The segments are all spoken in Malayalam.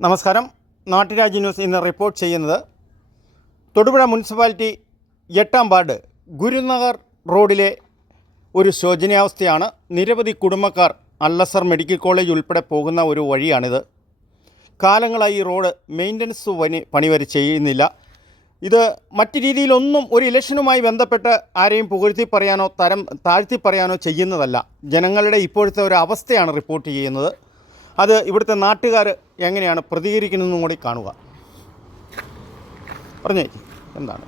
നമസ്കാരം. നാട്ടുരാജ്യ ന്യൂസ് ഇന്ന് റിപ്പോർട്ട് ചെയ്യുന്നത് തൊടുപുഴ മുനിസിപ്പാലിറ്റി എട്ടാം വാർഡ് ഗുരുനഗർ റോഡിലെ ഒരു ശോചനീയാവസ്ഥയാണ്. നിരവധി കുടുംബക്കാർ അല്ലസർ മെഡിക്കൽ കോളേജ് ഉൾപ്പെടെ പോകുന്ന ഒരു വഴിയാണിത്. കാലങ്ങളായി ഈ റോഡ് മെയിന്റനൻസ് പണി വരെ ചെയ്യുന്നില്ല. ഇത് മറ്റു രീതിയിലൊന്നും ഒരു ഇലക്ഷനുമായി ബന്ധപ്പെട്ട് ആരെയും പുകഴ്ത്തി പറയാനോ തരം താഴ്ത്തി പറയാനോ ചെയ്യുന്നതല്ല. ജനങ്ങളുടെ ഇപ്പോഴത്തെ ഒരു അവസ്ഥയാണ് റിപ്പോർട്ട് ചെയ്യുന്നത്. അത് ഇവിടുത്തെ നാട്ടുകാർ എങ്ങനെയാണ് പ്രതികരിക്കുന്നതെന്നും കൂടി കാണുക. പറഞ്ഞു എന്താണ്?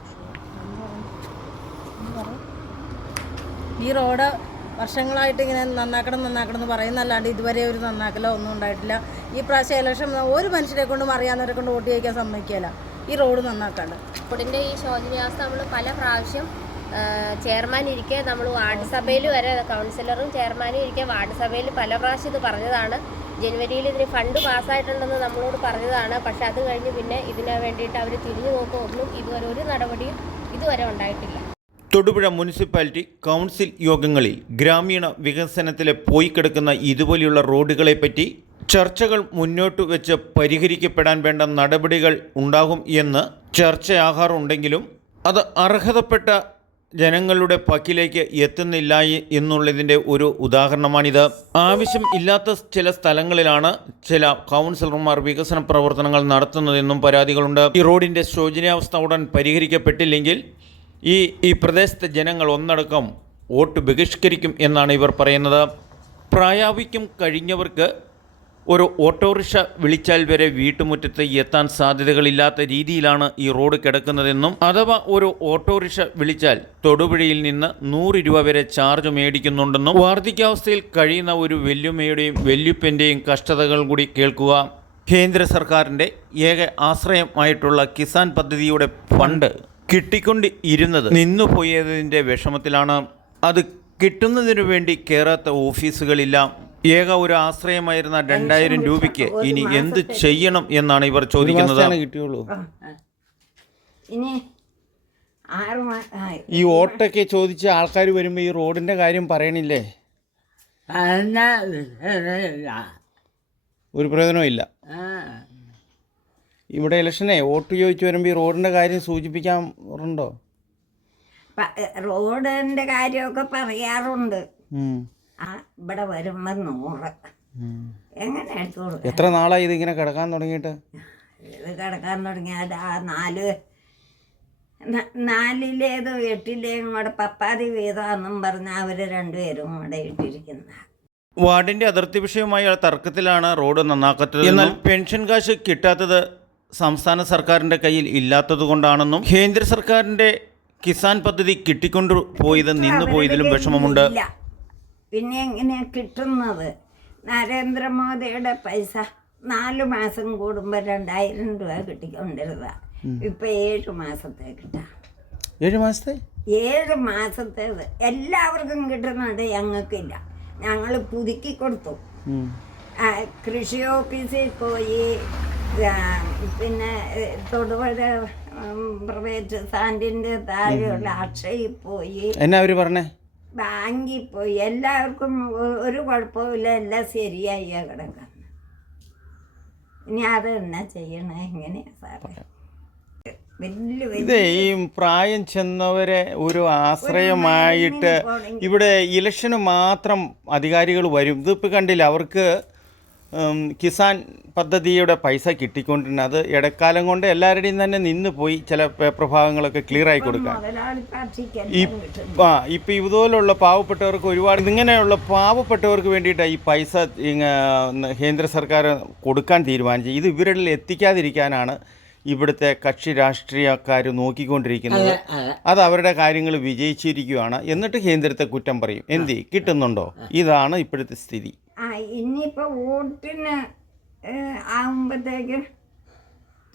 ഈ റോഡ് വർഷങ്ങളായിട്ട് ഇങ്ങനെ നന്നാക്കണം നന്നാക്കണം എന്ന് പറയുന്നല്ലാണ്ട് ഇതുവരെ ഒരു നന്നാക്കലോ ഒന്നും ഉണ്ടായിട്ടില്ല. ഈ പ്രാവശ്യം ഇലക്ഷൻ ഒരു മനുഷ്യരെ കൊണ്ടും അറിയാവുന്നവരെ കൊണ്ട് വോട്ട് ചെയ്യിക്കാൻ സമ്മതിക്കില്ല ഈ റോഡ് നന്നാക്കാണ്ട്. റോഡിന്റെ ഈ ശോചനീയാവസ്ഥ നമ്മൾ പല പ്രാവശ്യം ചെയർമാൻ ഇരിക്കെ നമ്മൾ വാർഡ് സഭയിൽ വരെ കൗൺസിലറും ചെയർമാനും ഇരിക്കെ വാർഡ് സഭയിൽ പല പ്രാവശ്യം ഇത് പറഞ്ഞതാണ്. ജനുവരിയിൽ ഇതിന് ഫണ്ട് പാസ്സായിട്ടുണ്ടെന്ന് നമ്മളോട് പറഞ്ഞതാണ്. പക്ഷെ അത് കഴിഞ്ഞ് പിന്നെ ഇതിന് വേണ്ടിയിട്ട് അവർ തിരിഞ്ഞു നോക്കുക ഒന്നും ഇതുവരെ ഒരു നടപടിയും ഇതുവരെ ഉണ്ടായിട്ടില്ല. തൊടുപുഴ മുനിസിപ്പാലിറ്റി കൗൺസിൽ യോഗങ്ങളിൽ ഗ്രാമീണ വികസനത്തിലെ പോയി കിടക്കുന്ന ഇതുപോലെയുള്ള റോഡുകളെ പറ്റി ചർച്ചകൾ മുന്നോട്ട് വെച്ച് പരിഹരിക്കപ്പെടാൻ വേണ്ട നടപടികൾ ഉണ്ടാകും എന്ന് ചർച്ചയാകാറുണ്ടെങ്കിലും അത് അർഹതപ്പെട്ട ജനങ്ങളുടെ പക്കിലേക്ക് എത്തുന്നില്ല എന്നുള്ളതിന്റെ ഒരു ഉദാഹരണമാണിത്. ആവശ്യം ഇല്ലാത്ത ചില സ്ഥലങ്ങളിലാണ് ചില കൗൺസിലർമാർ വികസന പ്രവർത്തനങ്ങൾ നടത്തുന്നതെന്നും പരാതികളുണ്ട്. ഈ റോഡിന്റെ ശോചനീയാവസ്ഥ ഉടൻ പരിഹരിക്കപ്പെട്ടില്ലെങ്കിൽ ഈ ഈ പ്രദേശത്തെ ജനങ്ങൾ ഒന്നടക്കം വോട്ട് ബഹിഷ്കരിക്കും എന്നാണ് ഇവർ പറയുന്നത്. പ്രായാവിക്യം കഴിഞ്ഞവർക്ക് ഒരു ഓട്ടോറിക്ഷ വിളിച്ചാൽ വരെ വീട്ടുമുറ്റത്ത് എത്താൻ സാധ്യതകളില്ലാത്ത രീതിയിലാണ് ഈ റോഡ് കിടക്കുന്നതെന്നും അഥവാ ഒരു ഓട്ടോറിക്ഷ വിളിച്ചാൽ തൊടുപുഴയിൽ നിന്ന് നൂറ് രൂപ വരെ ചാർജ് മേടിക്കുന്നുണ്ടെന്നും വാർദ്ധക്യാവസ്ഥയിൽ കഴിയുന്ന ഒരു വെല്ലുമ്മയുടെയും വെല്ലുപ്പന്റെയും കഷ്ടതകൾ കൂടി കേൾക്കുക. കേന്ദ്ര സർക്കാരിന്റെ ഏക ആശ്രയമായിട്ടുള്ള കിസാൻ പദ്ധതിയുടെ ഫണ്ട് കിട്ടിക്കൊണ്ട് ഇരുന്നത് നിന്നുപോയതിന്റെ വിഷമത്തിലാണ്. അത് കിട്ടുന്നതിനു വേണ്ടി കയറാത്ത ഓഫീസുകളില്ല. ഏക ഒരു ആശ്രയമായിരുന്ന രണ്ടായിരം രൂപയ്ക്ക് ഇനി എന്ത് ചെയ്യണം എന്നാണ് ഇവർ ചോദിക്കുന്നത്. കിട്ടിയുള്ളൂ? ഇനി ആറ് ഈ ഓട്ടൊക്കെ ചോദിച്ച ആൾക്കാർ വരുമ്പോൾ ഈ റോഡിന്റെ കാര്യം പറയണില്ലേ? ഒരു പ്രയോജനവും ഇല്ല. ഇവിടെ ഇലക്ഷനെ വോട്ട് ചോദിച്ചു വരുമ്പോൾ ഈ റോഡിന്റെ കാര്യം സൂചിപ്പിക്കാറുണ്ടോ പ- റോഡിന്റെ കാര്യമൊക്കെ പറയാറുണ്ട്. ആ ഇവിടെ വരുമ്പോ നൂറ്. എങ്ങനെ എത്ര നാളായി ഇത് ഇങ്ങനെ കിടക്കാൻ തുടങ്ങിയിട്ട്? ഇത് കിടക്കാൻ തുടങ്ങിയാൽ ആ നാല് നാലിലേതോ എട്ടിലേയും കൂടെ പപ്പാതി വീതമെന്നും പറഞ്ഞ് അവർ രണ്ടുപേരും കൂടെ ഇട്ടിരിക്കുന്ന. വാർഡിന്റെ അതിർത്തി വിഷയവുമായി തർക്കത്തിലാണ് റോഡ് നന്നാക്കത്തത് എന്നാൽ പെൻഷൻ കാശ് കിട്ടാത്തത് സംസ്ഥാന സർക്കാരിന്റെ കയ്യിൽ ഇല്ലാത്തത് കൊണ്ടാണെന്നും കേന്ദ്ര സർക്കാരിന്റെ കിസാൻ പദ്ധതി കിട്ടിക്കൊണ്ടു പോയത് നിന്നു പോയതിലും വിഷമമുണ്ട്. പിന്നെ എങ്ങനെയാണ് കിട്ടുന്നത്? നരേന്ദ്രമോദിയുടെ പൈസ നാല് മാസം കൂടുമ്പോൾ രണ്ടായിരം രൂപ കിട്ടിക്കൊണ്ടിരുന്ന. ഇപ്പൊ ഏഴ് മാസത്തെ കിട്ടാം. ഏഴ് മാസത്തെ? ഏഴ് മാസത്തേത് എല്ലാവർക്കും കിട്ടുന്നുണ്ട് ഞങ്ങൾക്കില്ല. ഞങ്ങൾ പുതുക്കി കൊടുത്തു. കൃഷി ഓഫീസിൽ പോയി പിന്നെ തൊടുപുഴ പ്രൈവറ്റ് സ്റ്റാൻഡിന്റെ താഴെയുള്ള അക്ഷയിൽ പോയി. എന്നാ അവർ പറഞ്ഞേ? ബാങ്കിൽ പോയി എല്ലാവർക്കും ഒരു കുഴപ്പമില്ല എല്ലാം ശരിയായി കിടക്കുന്നത് ഇനി അത് എന്നാ ചെയ്യണേ? എങ്ങനെയാ സാറേ? ഇത് ഈ പ്രായം ചെന്നവരെ ഒരു ആശ്രയമായിട്ട് ഇവിടെ ഇലക്ഷന് മാത്രം അധികാരികൾ വരും. ഇതിപ്പോൾ കണ്ടില്ല അവർക്ക് കിസാൻ പദ്ധതിയുടെ പൈസ കിട്ടിക്കൊണ്ടിരുന്നത് അത് ഇടക്കാലം കൊണ്ട് എല്ലാവരുടെയും തന്നെ നിന്ന് പോയി ചില പേപ്പർ ഭാഗങ്ങളൊക്കെ ക്ലിയർ ആയി കൊടുക്കാൻ. ഈ ആ ഇപ്പം ഇതുപോലുള്ള പാവപ്പെട്ടവർക്ക് ഒരുപാട് ഇങ്ങനെയുള്ള പാവപ്പെട്ടവർക്ക് വേണ്ടിയിട്ട് ഈ പൈസ കേന്ദ്ര സർക്കാർ കൊടുക്കാൻ തീരുമാനിച്ചു ഇത് ഇവരിൽ എത്തിക്കാതിരിക്കാനാണ് ഇവിടുത്തെ കക്ഷി രാഷ്ട്രീയക്കാർ നോക്കിക്കൊണ്ടിരിക്കുന്നത്. അത് അവരുടെ കാര്യങ്ങൾ വിജയിച്ചിരിക്കുകയാണ് എന്നിട്ട് കേന്ദ്രത്തെ കുറ്റം പറയും. എന്തി? കിട്ടുന്നുണ്ടോ? ഇതാണ് ഇപ്പോഴത്തെ സ്ഥിതി. ആ ഇനിയിപ്പോൾ വോട്ടിന് ആകുമ്പോഴത്തേക്ക്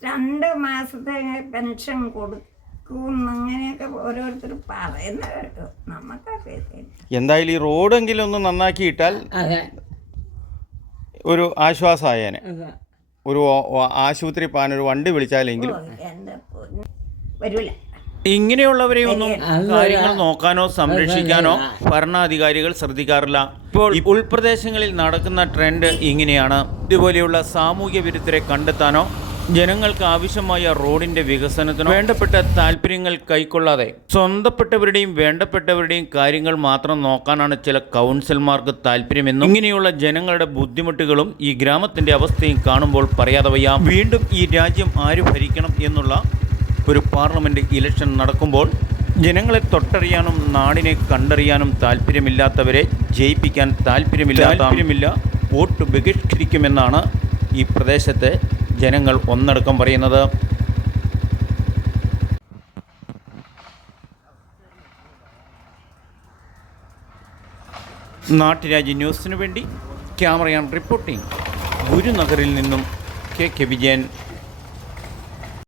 രണ്ട് മാസത്തെ പെൻഷൻ കൊടുക്കും അങ്ങനെയൊക്കെ ഓരോരുത്തർ പറയുന്ന കേട്ടോ. നമുക്കറിയത്തില്ല. എന്തായാലും ഈ റോഡെങ്കിലും ഒന്ന് നന്നാക്കിയിട്ടാൽ ഒരു ആശ്വാസമായേനെ ഒരു ആശുപത്രി പോകാൻ ഒരു വണ്ടി വിളിച്ചാലെങ്കിലും വരൂല. ഇങ്ങനെയുള്ളവരെ ഒന്നും കാര്യങ്ങൾ നോക്കാനോ സംരക്ഷിക്കാനോ ഭരണാധികാരികൾ ശ്രദ്ധിക്കാറില്ല. ഇപ്പോൾ ഉൾപ്രദേശങ്ങളിൽ നടക്കുന്ന ട്രെൻഡ് ഇങ്ങനെയാണ്. ഇതുപോലെയുള്ള സാമൂഹ്യ വിരുദ്ധരെ കണ്ടെത്താനോ ജനങ്ങൾക്ക് ആവശ്യമായ റോഡിന്റെ വികസനത്തിനോ വേണ്ടപ്പെട്ട താല്പര്യങ്ങൾ കൈക്കൊള്ളാതെ സ്വന്തപ്പെട്ടവരുടെയും വേണ്ടപ്പെട്ടവരുടെയും കാര്യങ്ങൾ മാത്രം നോക്കാനാണ് ചില കൗൺസിലർമാർക്ക് താല്പര്യമെന്നും ഇങ്ങനെയുള്ള ജനങ്ങളുടെ ബുദ്ധിമുട്ടുകളും ഈ ഗ്രാമത്തിന്റെ അവസ്ഥയും കാണുമ്പോൾ പറയാതെ വയ്യ. വീണ്ടും ഈ രാജ്യം ആര് ഭരിക്കണം എന്നുള്ള ഒരു പാർലമെന്റ് ഇലക്ഷൻ നടക്കുമ്പോൾ ജനങ്ങളെ തൊട്ടറിയാനും നാടിനെ കണ്ടറിയാനും താല്പര്യമില്ലാത്തവരെ ജയിപ്പിക്കാൻ താല്പര്യമില്ല താല്പര്യമില്ല. വോട്ട് ബഹിഷ്കരിക്കുമെന്നാണ് ഈ പ്രദേശത്തെ ജനങ്ങൾ ഒന്നടക്കം പറയുന്നത്. നാട്ടുരാജ്യ ന്യൂസിനു വേണ്ടി ക്യാമറയാൻ റിപ്പോർട്ടിംഗ്. ഗുരുനഗറിൽ നിന്നും കെ കെ വിജയൻ.